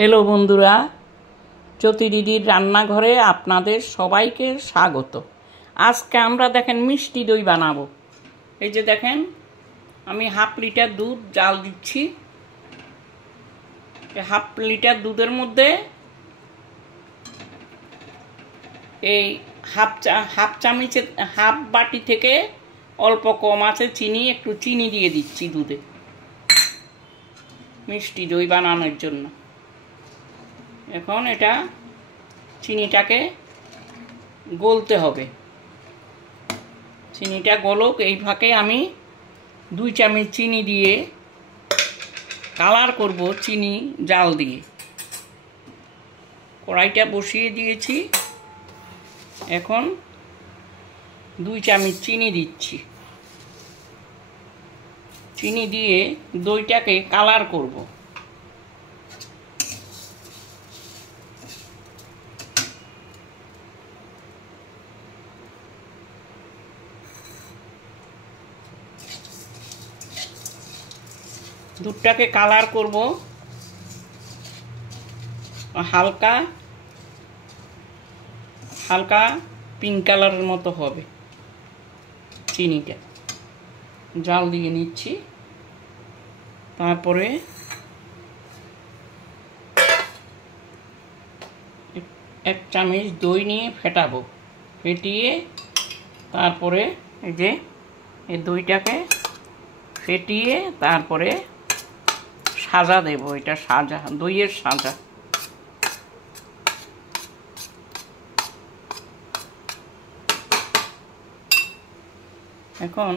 Hello বন্ধুরা, জ্যোতি দিদির রান্নাঘরে আপনাদের সবাইকে স্বাগত। আজকে আমরা দেখেন মিষ্টি দই বানাবো। এই যে দেখেন, আমি হাফ লিটার দুধ জাল দিচ্ছি। হাফ লিটার দুধের মধ্যে এই হাফ চামচের হাফ বাটি থেকে অল্প কম আছে চিনি, একটু চিনি দিয়ে দিচ্ছি দুধে মিষ্টি দই বানানোর জন্য। এখন এটা চিনিটাকে গলতে হবে। চিনিটা গলুক, এই ফাঁকে আমি 2 চামচ চিনি দিয়ে কালার করব চিনি জাল দিয়ে। কড়াইটা বসিয়ে দিয়েছি, এখন 2 চামচ চিনি দিচ্ছি। চিনি দিয়ে দইটাকে কালার করব। দুধটাকে কালার করব হালকা হালকা পিঙ্ক কালারের মতো হবে। চিনিটা জাল দিয়ে নিচ্ছি। তারপরে 1 চামচ দই নিয়ে ফেটাবো। ফেটিয়ে তারপরে এই যে এই দইটাকে ফেটিয়ে তারপরে সাজা দেব। এটা সাজা, দইয়ের সাজা। এখন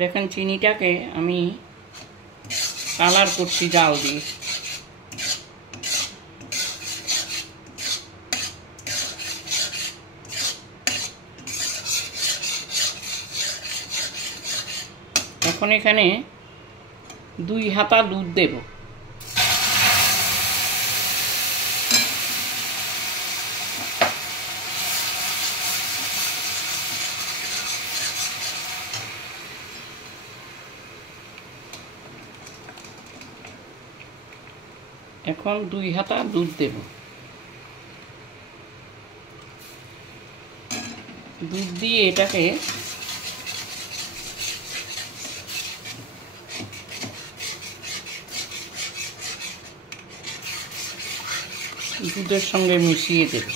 দেখেন চিনিটাকে আমি কালার করছি জাল দিয়ে। এখন এখানে 2 হাতা দুধ দেব। এখন 2 হাতা দুধ দেব। দুধ দিয়ে এটাকে দুধের সঙ্গে মিশিয়ে দেব।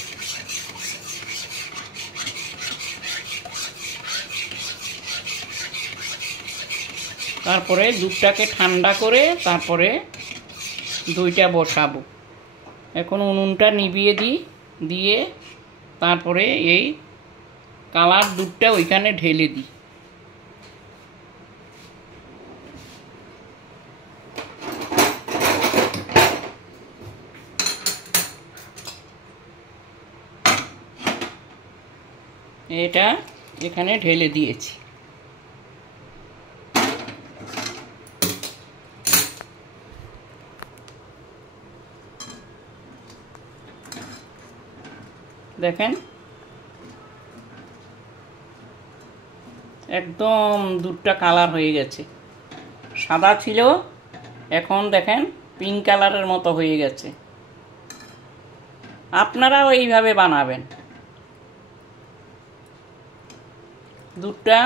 তারপরে দুধটাকে ঠান্ডা করে তারপরে দইটা বসাবো। এখন উনুনটা নিভিয়ে দিয়ে তারপরে এই কালার দুধটা ওইখানে ঢেলে দিই। এটা এখানে ঢেলে দিয়েছি। দেখেন একদম দুধটা কালার হয়ে গেছে। সাদা ছিল, এখন দেখেন পিঙ্ক কালারের মতো হয়ে গেছে। আপনারাও এইভাবে বানাবেন। দুধটা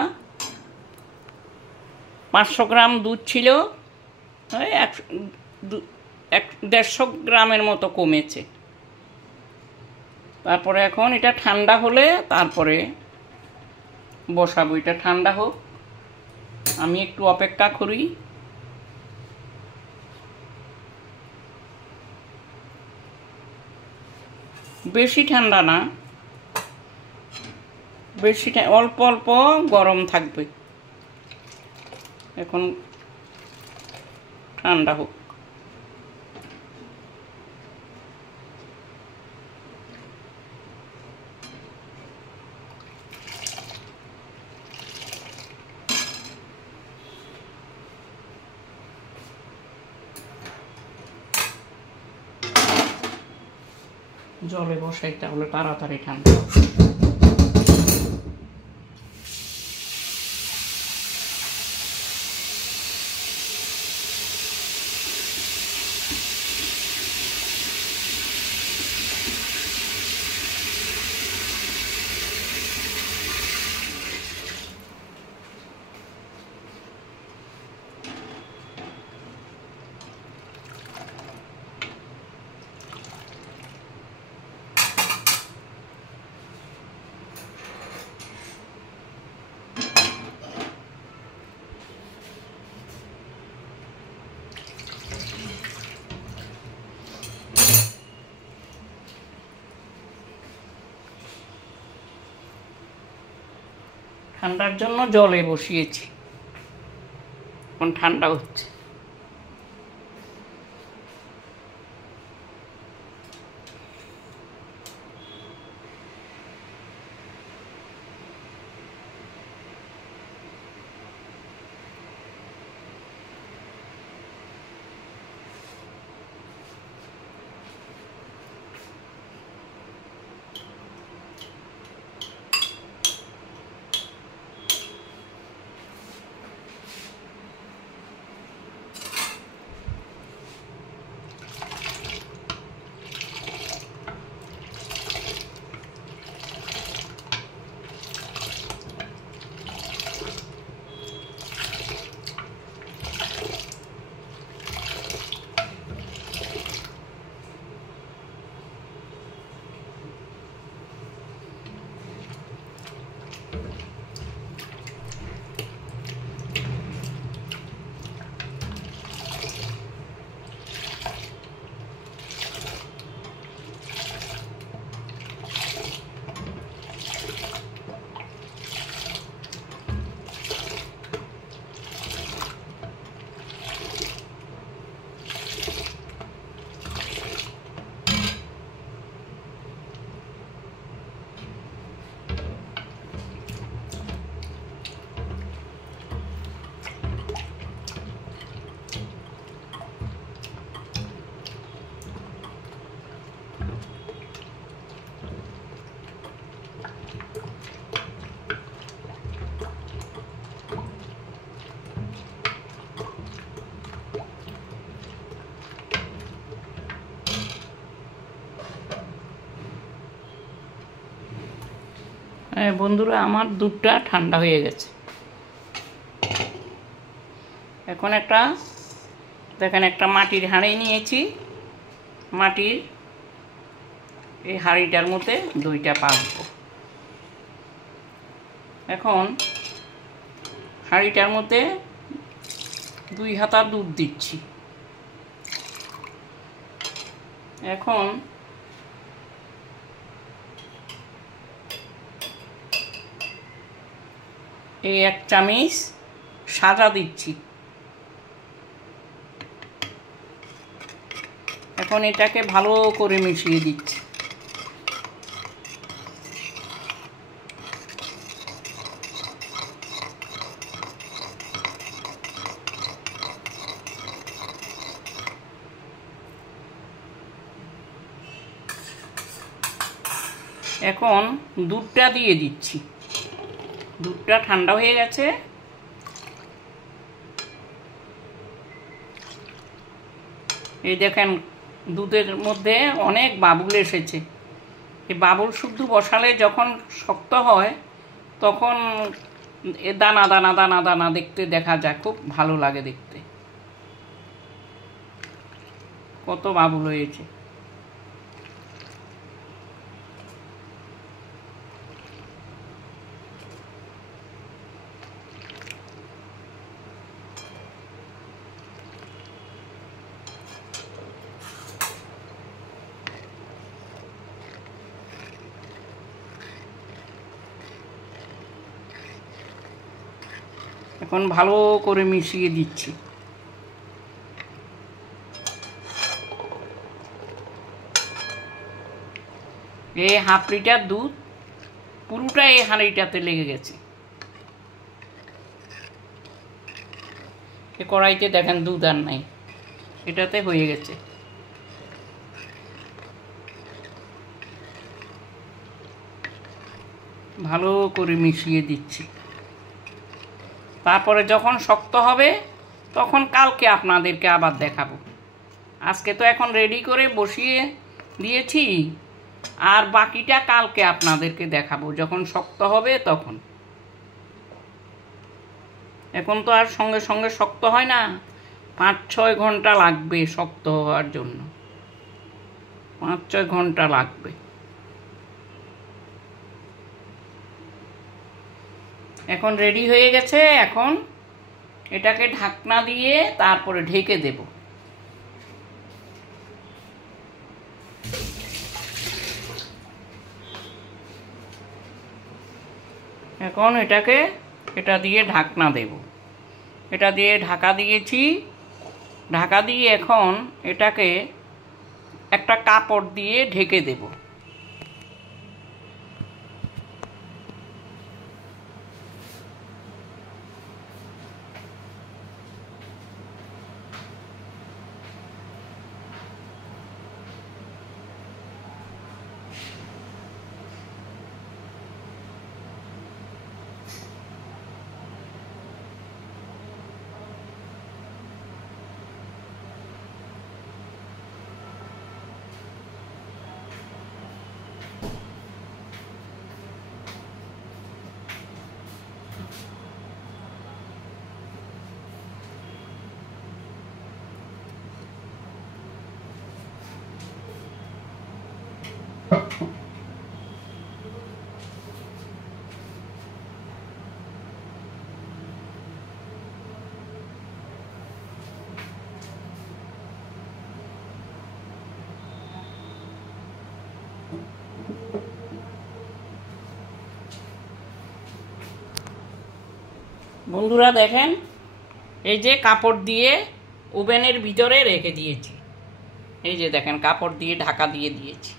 500 গ্রাম দুধ ছিল, 150 গ্রামের মতো কমেছে। তারপরে এখন এটা ঠান্ডা হলে তারপরে বসাবো। এটা ঠান্ডা হোক, আমি একটু অপেক্ষা করি। বেশি ঠান্ডা না, অল্প অল্প গরম থাকবে। এখন ঠান্ডা হোক। জলে বসাই, তাহলে তাড়াতাড়ি ঠান্ডা হবে। ঠান্ডার জন্য জলে বসিয়েছি, এখন ঠান্ডা হচ্ছে। হ্যাঁ বন্ধুরা, আমার দুধটা ঠান্ডা হয়ে গেছে। এখন দেখেন একটা মাটির হাঁড়ি নিয়েছি। মাটির এই হাঁড়িটার মধ্যে দইটা পাবো। এখন হাঁড়িটার মধ্যে 2 হাতা দুধ দিচ্ছি। এখন এই 1 চামচ সাজা দিচ্ছি। এখন এটাকে ভালো করে মিশিয়ে দিচ্ছি। এখন দুধটা দিয়ে দিচ্ছি। দুধটা ঠান্ডা হয়ে গেছে। এই দেখেন দুধের মধ্যে অনেক বাবুল এসেছে। এই বাবুল শুদ্ধ বসালে যখন শক্ত হয় তখন দানা দানা দানা দানা দেখতে দেখা যায়, খুব ভালো লাগে দেখতে। কত বাবুল হয়েছে। এখন ভালো করে মিশিয়ে দিচ্ছি। এই 1/2 লিটার দুধ পুরোটা এই হাঁড়িটাতে লেগে গেছে। এই কড়াইতে দেখেন দুধ আর নাই, এটাতে হয়ে গেছে। ভালো করে মিশিয়ে দিচ্ছি। তারপরে যখন শক্ত হবে তখন কালকে আপনাদেরকে আবার দেখাবো। আজকে তো এখন রেডি করে বসিয়ে দিয়েছি, আর বাকিটা কালকে আপনাদেরকে দেখাবো যখন শক্ত হবে তখন। এখন তো আর সঙ্গে সঙ্গে শক্ত হয় না, 5-6 ঘন্টা লাগবে শক্ত হওয়ার জন্য। 5-6 ঘন্টা লাগবে। এখন রেডি হয়ে গেছে। এখন এটাকে ঢাকনা দিয়ে তারপরে ঢেকে দেব। এখন এটাকে এটা দিয়ে ঢাকনা দেব। এটা দিয়ে ঢাকা দিয়েছি। ঢাকা দিয়ে এখন এটাকে একটা কাপড় দিয়ে ঢেকে দেব। বন্ধুরা দেখেন, এই যে কাপড় দিয়ে ওভেনের ভিতরে রেখে দিয়েছি। এই যে দেখেন কাপড় দিয়ে ঢাকা দিয়ে দিয়েছি।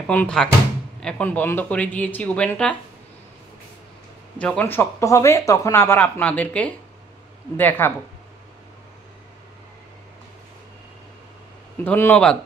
এখন থাক, এখন বন্ধ করে দিয়েছি ওভেনটা। যখন শক্ত হবে তখন আবার আপনাদেরকে দেখাবো। ধন্যবাদ।